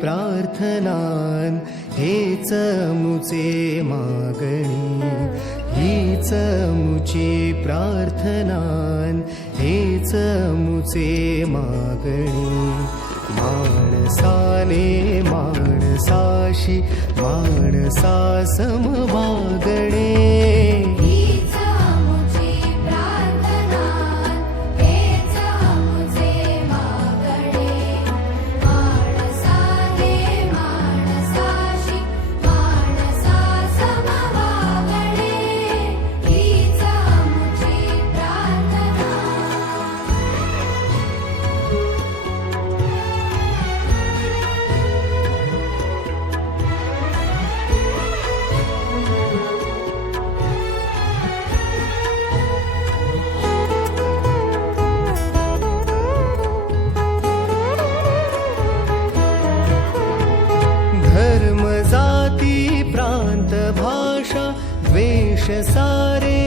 प्रार्थनान हेच मुचे मागणी, हीच मुची प्रार्थनान हेच मुचे मागणी. माणसाने माणसाशी माणसा समवागणे, धर्म जाती प्रांत भाषा द्वेष सारे